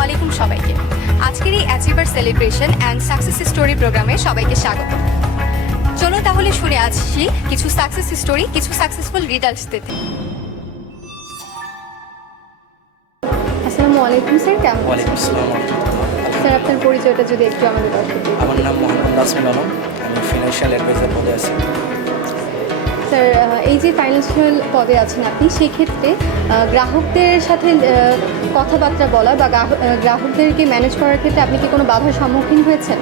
আলাইকুম সবাইকে। আজকের এই achiever celebration and success story প্রোগ্রামে সবাইকে স্বাগত। চলো তাহলে শুনে আসছি কিছু সাকসেস স্টোরি, কিছু সাকসেসফুল রিজাল্টস দিতে। আসসালামু আলাইকুম স্যার, কেমন আছেন? ওয়ালাইকুম আসসালাম। স্যার আপনার পরিচয়টা যদি একটু আমাদের দর্শকদের দিতেন। আমার নাম মোহাম্মদ নাজমুল আলম, আমি ফিনান্সিয়াল অ্যাডভাইজার পদে আছি। স্যার এই যে ফাইন্যান্সিয়াল পদে আছেন আপনি, সেক্ষেত্রে গ্রাহকদের সাথে কথাবার্তা বলা বা গ্রাহকদেরকে ম্যানেজ করার ক্ষেত্রে আপনি কি কোনো বাধার সম্মুখীন হয়েছেন?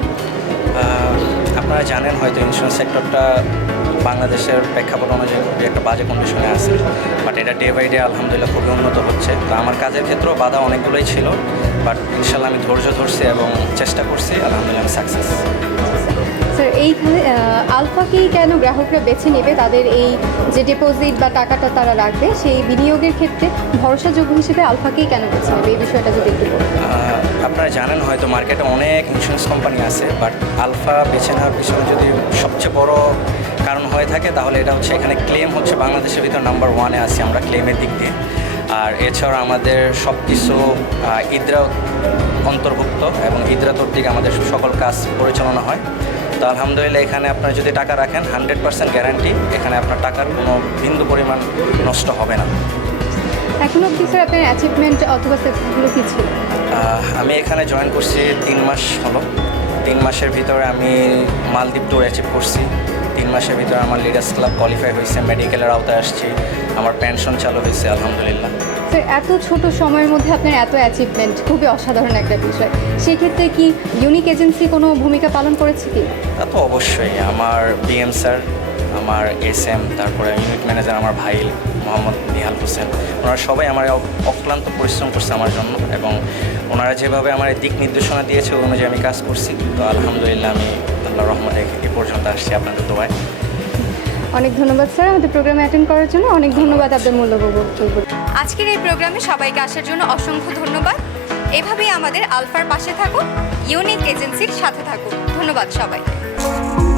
আপনারা জানেন হয়তো ইন্স্যুরেন্স সেক্টরটা বাংলাদেশের প্রেক্ষাপট অনুযায়ী খুবই একটা বাজে কন্ডিশনে আছে, বাট এটা ডে বাই ডে আলহামদুলিল্লাহ খুবই উন্নত হচ্ছে। তো আমার কাজের ক্ষেত্রেও বাধা অনেকগুলোই ছিল, বাট ইনশাল্লাহ আমি ধৈর্য ধরছি এবং চেষ্টা করছি, আলহামদুলিল্লাহ আমি সাকসেস। স্যার এইখানে আলফাকেই কেন গ্রাহকরা বেছে নেবে? তাদের এই যে ডিপোজিট বা টাকাটা তারা রাখবে, সেই বিনিয়োগের ক্ষেত্রে ভরসাযোগ্য হিসেবে আলফাকেই কেন বেছে নেবে, এই বিষয়টা যদি একটু বলেন। আপনারা জানেন হয়তো মার্কেটে অনেক ইন্স্যুরেন্স কোম্পানি আছে, বাট আলফা বেছে নেওয়ার পিছনে যদি সবচেয়ে বড় কারণ হয়ে থাকে তাহলে এটা হচ্ছে এখানে ক্লেম হচ্ছে বাংলাদেশের ভিতর নাম্বার 1-এ আছি আমরা ক্লেমের দিক দিয়ে। আর এছাড়া আমাদের সব কিছু ইদ্রা অন্তর্ভুক্ত এবং ইদ্রাতর দিকে আমাদের সকল কাজ পরিচালনা হয়। তো আলহামদুলিল্লাহ এখানে আপনারা যদি টাকা রাখেন 100% গ্যারান্টি, এখানে আপনার টাকার কোনো বিন্দু পরিমাণ নষ্ট হবে না। এখন অবধি স্যার আপনার অ্যাচিভমেন্ট অথবা সাকসেসগুলো কী ছিল? আমি এখানে জয়েন করছি 3 মাস হলো। 3 মাসের ভিতরে আমি মালদ্বীপ ট্যুর অ্যাচিভ করছি। 3 মাসের ভিতরে আমার লিডার্স ক্লাব কোয়ালিফাই হয়েছে, মেডিকেলের আওতায় আসছি, আমার পেনশন চালু হয়েছে আলহামদুলিল্লাহ। স্যার এত ছোট সময়ের মধ্যে আপনার এত অ্যাচিভমেন্ট খুবই অসাধারণ একটা বিষয়। সেক্ষেত্রে কি ইউনিক এজেন্সি কোনো ভূমিকা পালন করেছে কি? তা তো অবশ্যই, আমার বিএম স্যার, আমার এসএম, তারপরে ইউনিট ম্যানেজার আমার ভাই মোহাম্মদ নিহাল হোসেন, ওনারা সবাই আমার অক্লান্ত পরিশ্রম করছে আমার জন্য, এবং ওনারা যেভাবে আমার দিক নির্দেশনা দিয়েছে ওই অনুযায়ী আমি কাজ করছি। তো আলহামদুলিল্লাহ আমি আল্লাহর রহমতে এ পর্যন্ত আসছি আপনাদের দোয়ায়। অনেক ধন্যবাদ স্যার আমাদের প্রোগ্রামে অ্যাটেন্ড করার জন্য। অনেক ধন্যবাদ আপনার মূল্যবান বক্তব্য। আজকের এই প্রোগ্রামে সবাইকে আসার জন্য অসংখ্য ধন্যবাদ। এভাবেই আমাদের আলফার পাশে থাকুন, ইউনিক এজেন্সির সাথে থাকুন। ধন্যবাদ সবাইকে।